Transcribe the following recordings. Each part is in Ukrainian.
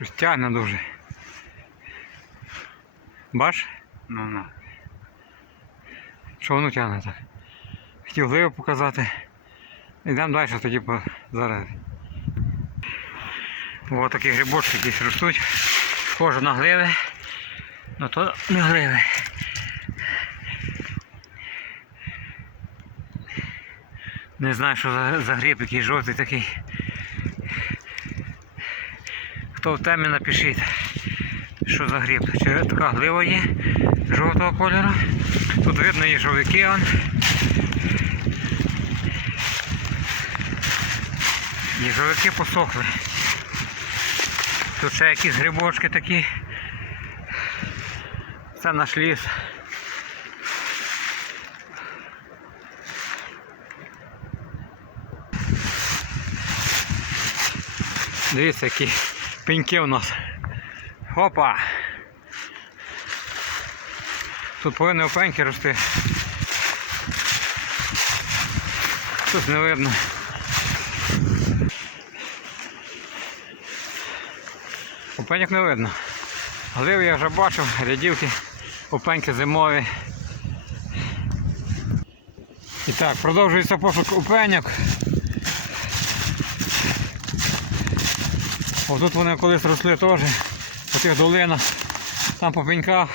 Щось тягне дуже. Бач? Ну, ну. Що воно тягне так? Хотів гливу показати. Йдемо далі тоді по... зараз. Ось такі грибочки якісь ростуть. Схоже на гливи. Ну то не гливи. Не знаю, що за, за гриб, який жовтий такий. Хто в темі напишіть, що за гриб. Чи така глива є жовтого кольору. Тут видно і жовтики. Он. І жовтики посохли. Тут ще якісь грибочки такі. Це наш ліс. Дивіться, які пеньки у нас. Опа! Тут повинні опеньки рости. Тут не видно. Опеньок не видно. Гливи я вже бачив, рядівки, опеньки зимові. І так, продовжується пошук опеньок. Отут вони колись росли теж, по тих долинах, там по пеньках.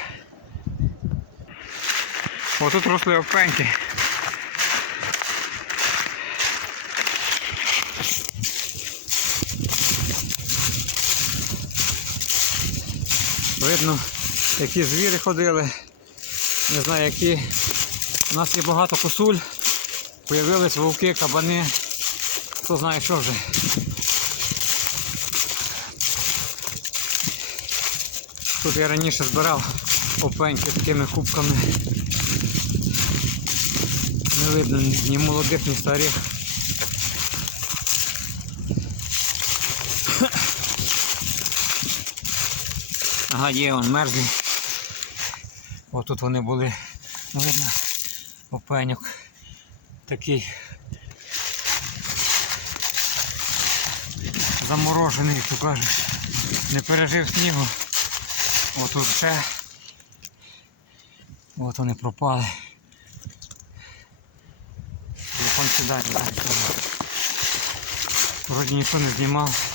Отут росли опеньки. Видно, які звірі ходили. Не знаю які. У нас є багато косуль. Появились вовки, кабани. Хто знає що вже. Тут я раніше збирав опеньки такими кубками. Не видно ні молодих, ні старих. Ага, є он мерзлі. Ось тут вони були. Ну, видно, опеньок такий заморожений, як то кажуть. Не пережив снігу. Ось уже. От вони пропали. Телефон сюди. Вроді ніхто не знімав.